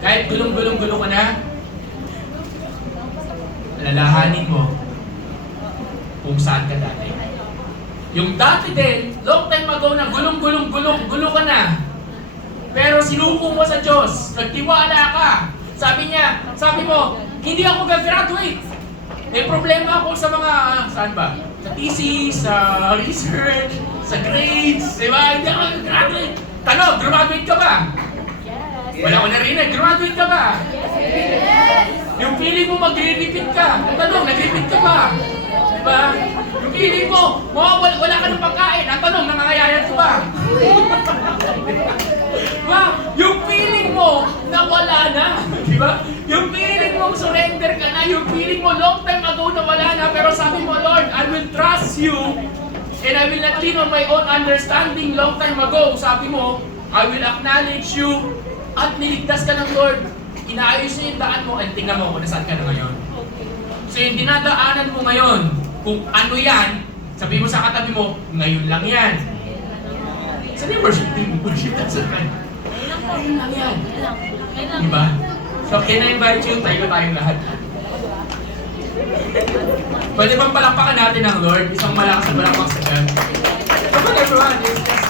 Kahit gulong ka na, alalahanin mo kung saan ka dati. Yung dati din, long time ago na gulo ka na. Pero sinuko mo sa Diyos, nagtiwala ka. Sabi mo, hindi ako gagraduate. May problema ako sa mga, saan ba? Sa thesis, sa research, sa grades, di ba? Hindi ako gagraduate. Tanong, graduate ka ba? Wala ko narinig, graduate ka ba? Yung feeling mo magre-repeat ka. Tanong, nag-repeat ka ba? Diba? Yung feeling mo, wala ka ng pagkain. Ang tanong, nangangayayat ka ba? Diba? Yung feeling mo na wala na. Diba? Yung feeling mo surrender ka na. Yung feeling mo long time ago na wala na. Pero sabi mo, Lord, I will trust you and I will not lean on my own understanding long time ago. Sabi mo, I will acknowledge you at niligtas ka ng Lord. Inaayos niyo yung daan mo at tingnan mo kung nasaan ka na ngayon. So yung dinadaanan mo ngayon, kung ano yan, sabi mo sa katabi mo, ngayon lang yan. Saan yung worship team? Worship that's okay. Ngayon lang yan. Diba? So can I invite you? Tayo tayong lahat. Pwede bang palakpakan natin ang Lord? Isang malakas na palakpak sa God. Come on everyone, let's just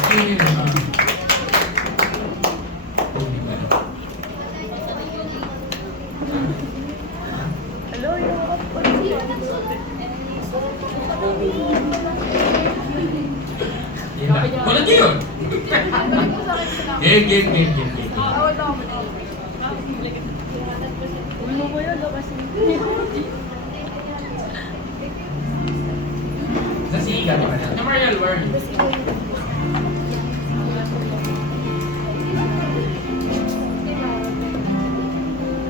Walang yun! Game. Nasiga, di ba na? Mariel, where are you?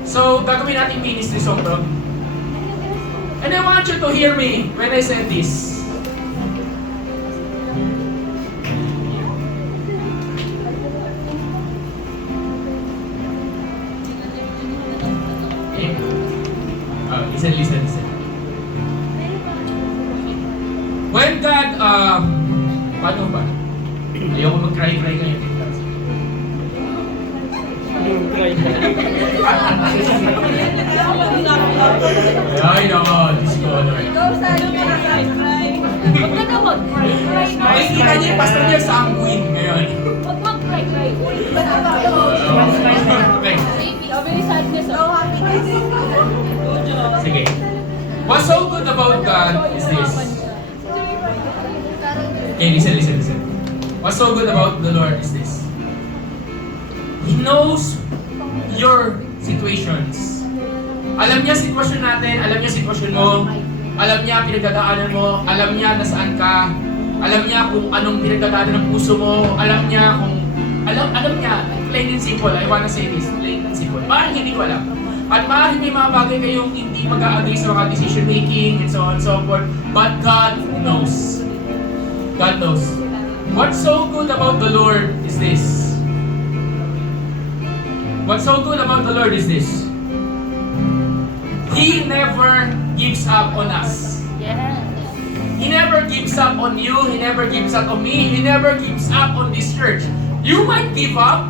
So, gagawin natin ministry song to. And I want you to hear me when I say this. Listen. When God, paano ba? Ayoko mag-cry ngayon. Ay, nako, Diyos ko, Lord. Huwag ka na mag-cry. Makikita niyo yung pastor niya sanguine ngayon. Huwag mag-cry. Okay. Very sadness. Sige. What's so good about God is this. Okay, listen. What's so good about the Lord is this. He knows your situations. Alam niya sitwasyon natin, alam niya sitwasyon mo, alam niya pinagdadaanan mo, alam niya nasaan ka, alam niya kung anong pinagdadaanan ng puso mo, alam niya kung alam niya, plain and simple, I wanna say this, plain and simple. Maaaring hindi ko alam. At maaaring may mga bagay kayong hindi mag-a-agree sa mga decision making and so on and so forth. But God knows. God knows. What's so good about the Lord is this. What's so good about the Lord is this. He never gives up on us. Yes. He never gives up on you. He never gives up on me. He never gives up on this church. You might give up,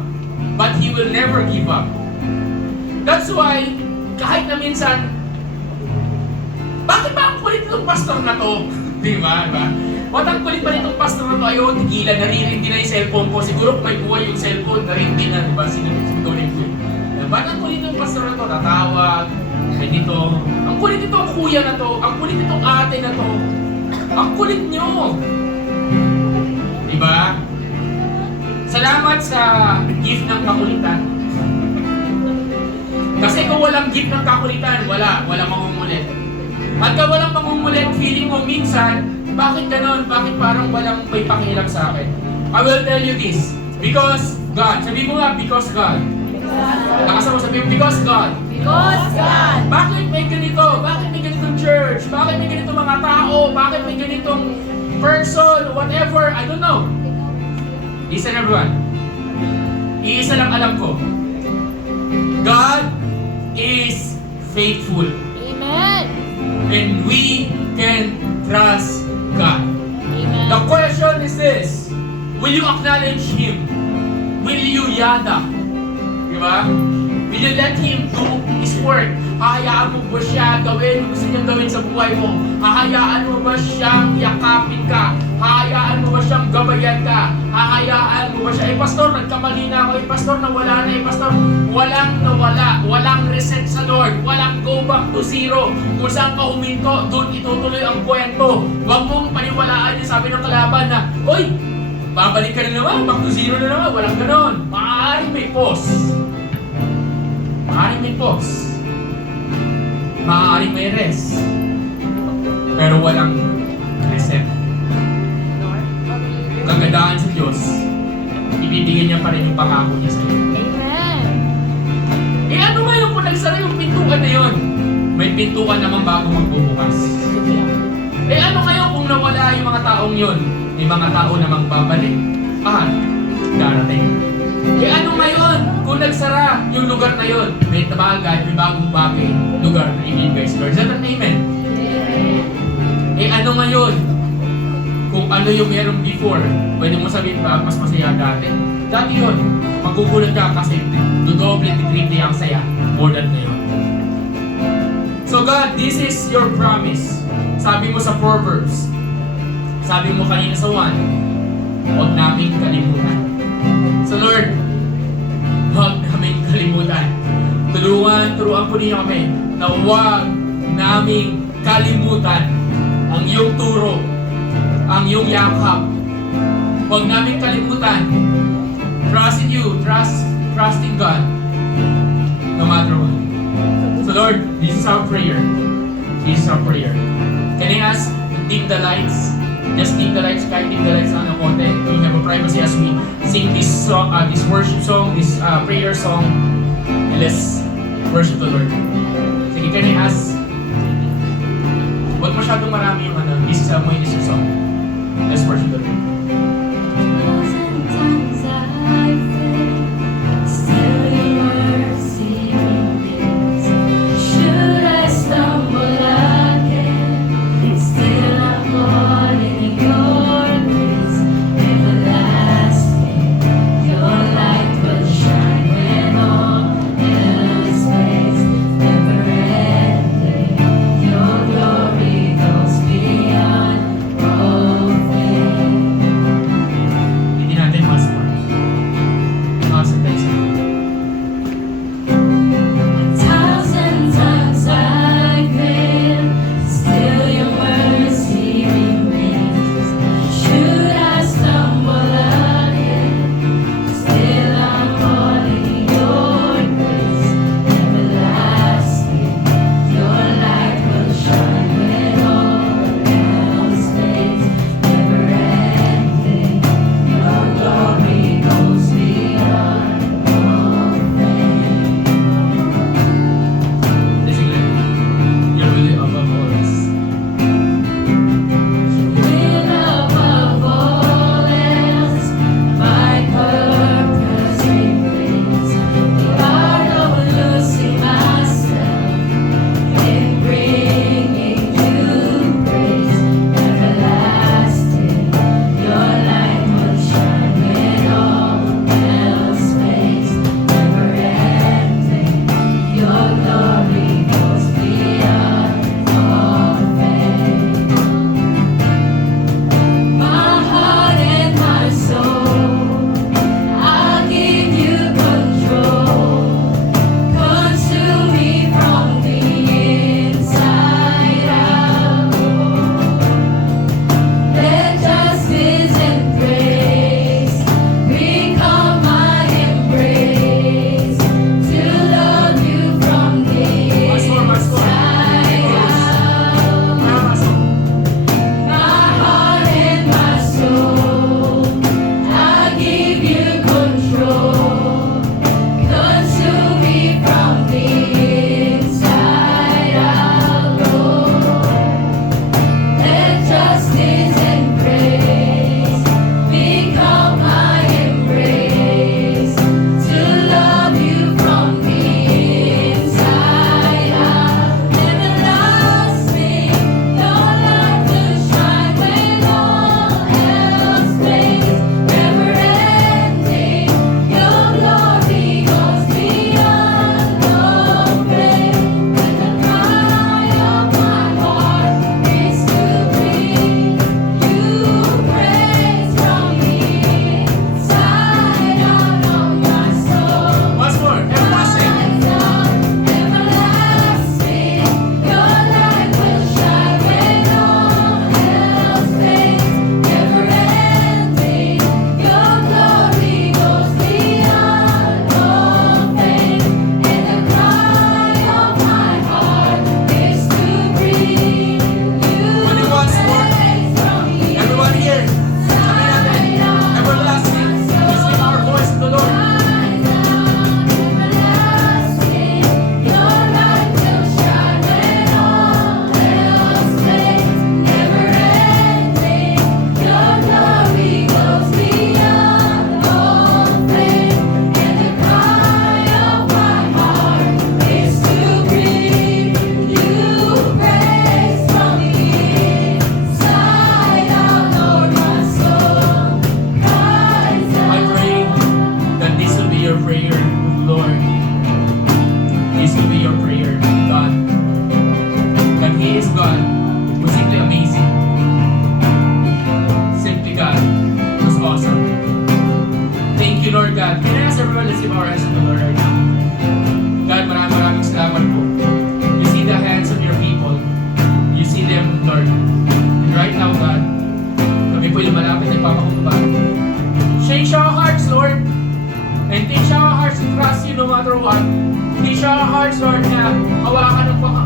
but He will never give up. That's why, kahit na minsan, bakit ba ang kulit itong pastor na to? Di ba? Ba't ang kulit ba nitong pastor na to? Ayaw, tigilan, naririndi na yung cellphone ko. Siguro kung may buhay yung cellphone, narindi na, di ba? Sinutunin ko. Ba't ang kulit itong pastor na to? Tatawag, ganito. Ang kulit itong kuya na to. Ang kulit itong ate na to. Ang kulit nyo. Di ba? Salamat sa gift ng kakulitan. Kasi kung walang gift ng kakulitan, walang mangungulit. At kung walang mangungulit, feeling mo minsan, bakit ganon? Bakit parang walang may pakialam sa akin? I will tell you this. Because God. Sabi mo nga, because God. Nakasama sabi mo, because God. Because God. Bakit may ganito? Bakit may ganitong church? Bakit may ganitong mga tao? Bakit may ganitong person? Whatever. I don't know. Listen everyone. Iisa lang alam ko. God is faithful. Amen. And we can trust God. Amen. The question is this. Will you acknowledge Him? Will you yada? Diba? Will you let Him do His work? Hahayaan mo ba siya gawin gusto niyang gawin sa buhay mo? Hahayaan mo ba siyang yakapin ka? Hahayaan mo ba siyang gabayan ka? Hahayaan mo ba siya? Pastor, nagkamali na ako. Pastor, nawala na. Pastor, walang nawala. Walang reset sa Lord. Walang go back to zero. Kung saan ka huminto, doon itutuloy ang kwento. Huwag mong paniwalaan yung sabi ng kalaban na, oy, babalik ka na naman. Back to zero na naman. Walang ganon. Maaaring may pause. Maaaring may pause. Maaaring may rest. Pero walang reset. Kagandahan sa Diyos, ibibigay niya pa rin yung pangako niya sa iyo. Amen. Eh ano ngayon kung nagsara yung pintuan na yon? May pintuan naman bago magbubukas. Eh ano ngayon kung nawala yung mga taong yon? May mga tao namang babalik. Darating. Eh ano ngayon kung nagsara yung lugar na yon? May tabagay, may bagong bagay lugar na ibibigay si Lord. Is that an amen? Eh ano ngayon? Kung ano yung meron before, pwede mo sabihin ba, mas masaya dati? Dati yun, magugulat ka kasi dodoble, triple ang saya. More than ngayon. So God, this is your promise. Sabi mo sa Proverbs, sabi mo kanina sa 1, huwag namin kalimutan. So Lord, huwag namin kalimutan. Turuan po niyo kami na huwag namin kalimutan ang iyong turo, ang iyong yakap. Huwag namin kalimutan. Trust in you. Trust in God. No matter what. So Lord, this is our prayer. This is our prayer. Can I ask to dim the lights? Just dim the lights. Kahit dim the lights na ng konti. We have a privacy as we sing this song, this worship song, this prayer song. And let's worship the Lord. Sige, can I ask? Huwag masyadong marami yung this is a ministry song. Let's worship the Lord. Sometimes I think still you are seeing this. Should I stumble again, still I'm falling in your grace. Everlasting, your light will shine when all endless space, never ending. Your glory goes beyond all things. let's give our hands to the Lord right now. God, maraming salamat po. You see the hands of your people. You see them, Lord. And right now, God, kami po lumalapit at papakumbaba. Change our hearts, Lord. And teach our hearts to trust you no matter what. Teach our hearts, Lord, na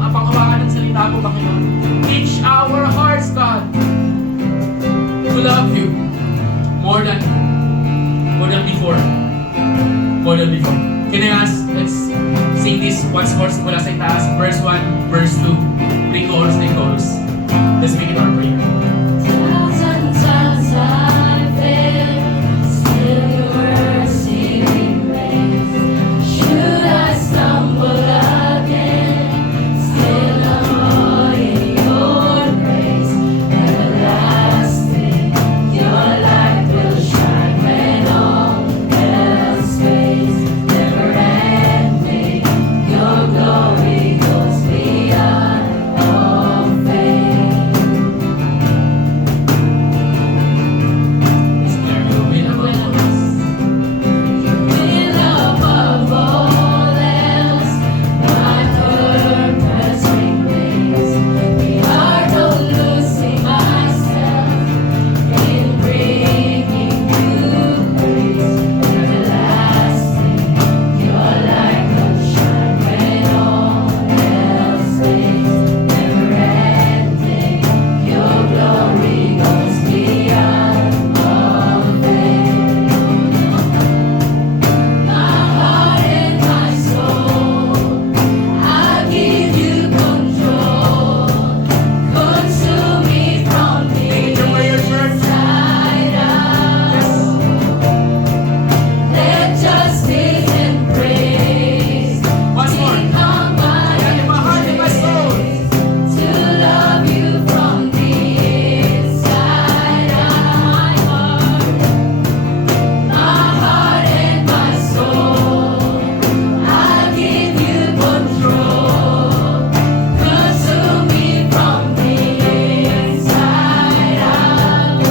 panghawakan ng salita mo, Panginoon. Teach our hearts, God, to love you more than before. More than before. Can I ask, let's sing this once more mula sa itaas. Verse 1, verse 2. Pre-chorus, chorus. Let's make it our prayer. Thousand times I failed, still your mercy remains. Should I stumble again, still I'm all in your grace. Everlasting, your light will shine when all else fades. Never ending, your glory goes beyond all fame. Is there no will above us? Will above all else, my purpose remains. The art of losing myself in bringing you praise. Everlasting, your light will shine when all else fades. Never ending, your glory goes beyond all fame. My heart and my soul, I give you control. Consume me from the inside out. Let justice and praise Once more. become my My heart and my soul. embrace. To love you from the inside out. My heart and my soul, I give you control. Consume me from the inside out.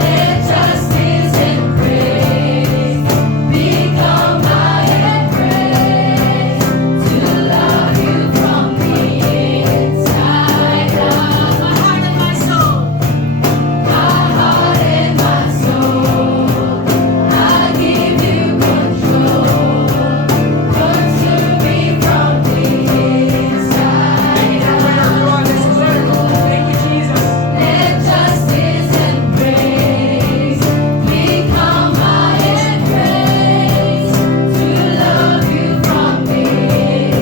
Let justice and praise become my embrace. To love you from the inside out. My heart and my soul. My heart and my soul, I give you control. Consume me from the inside out. Thank you, Jesus. Let justice and praise become my embrace. To love you from the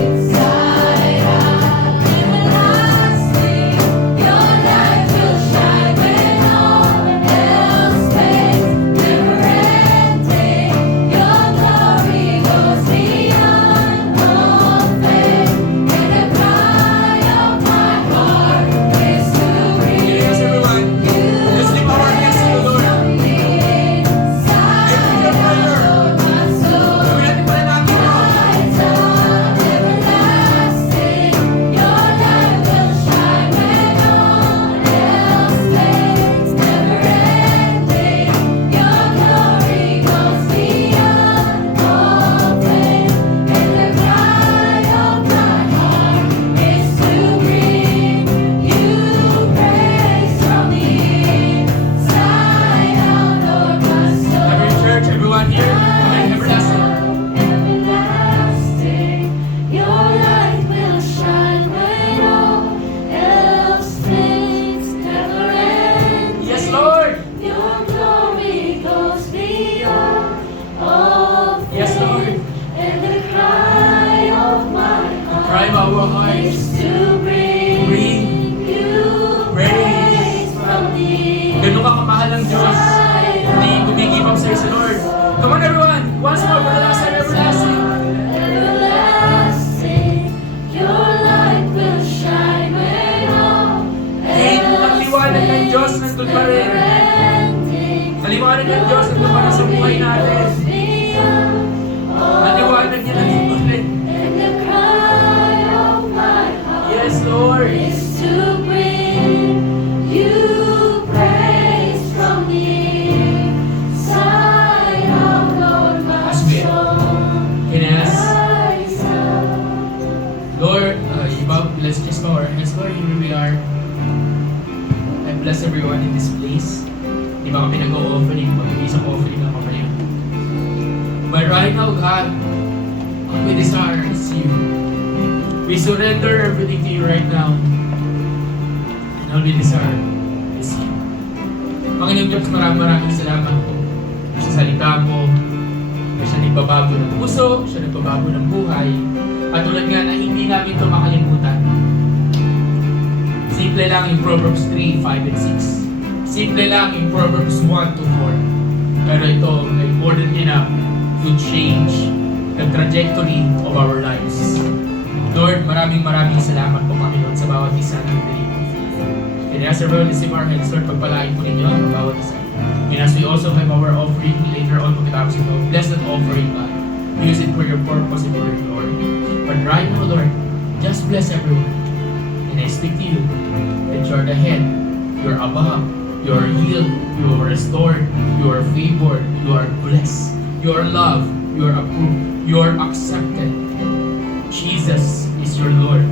inside out. Everlasting, your light will shine when all else fades. Never ending, your glory goes beyond all fame. And the cry of my heart is to bring Yes, everyone. Let's lift our hands to the Lord. Gawin natin pala natin ito. Every church, everyone here, amen. Everlasting. Everlasting, your light will shine when all else fades. Never ending, Yes, Lord. your glory goes beyond all Yes, Lord. fame. And the cry of my Cry of our hearts. is to bring you praise from the Ganun ka kamahal ng Diyos. Hindi kumigip up sa'yo sa Lord. Come on, everyone. Once more, for the last time, everlasting. Everlasting, your light will shine when all Kahit ang liwanag ng Diyos nandun pa rin. Ang liwanag ng Diyos nandun pa rin sa buhay natin. Ang liwanag niya nandun pa rin. Yes, Lord. Is to bring you praise from the inside out, Lord. Lord, let's just bow our heads. Lord, here we are. I bless everyone in this place. Di ba kami nag-o-offering, mag-isang offering lang kami. But right now, God, all we desire is you. We surrender everything to you right now. And all we desire is you. Panginoon Diyos, maraming salamat po sa salita mo. Siya nagbabago ng puso, siya nagbabago ng buhay. At tulad nga na hindi namin ito makalimutan. Simple lang yung Proverbs 3, 5, and 6. Simple lang yung Proverbs 1 to 4. Pero ito ay more than enough to change the trajectory of our lives. Lord, maraming salamat po Panginoon sa bawat isa ng dito. And as everyone is in our hands, Lord, pagpalain po ninyo ang bawat isa. And as we also have our offering later on pagkatapos ito, bless that offering, God. Use it for your purpose and for your glory. But right now, Lord, just bless everyone. And I speak to you that you are the head, you are above, you are healed, you are restored, you are favored, you are blessed, you are loved, you are approved, you are accepted. Jesus is your Lord.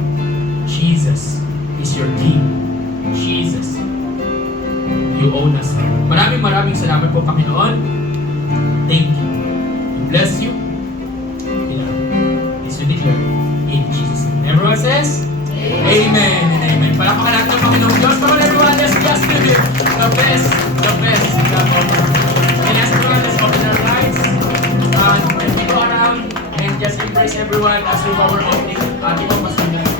Jesus is your King. Jesus, you own us. Maraming salamat po, Panginoon. Thank you. We bless you. We love you. This we declare in Jesus' name. Everyone says, Amen and amen. Palakpakan natin ang Panginoong Diyos. Come on everyone, let's just give Him the best love offer. And as everyone, let's open our lights. And go around and just embrace everyone as we power opening. Ating pagpasunod.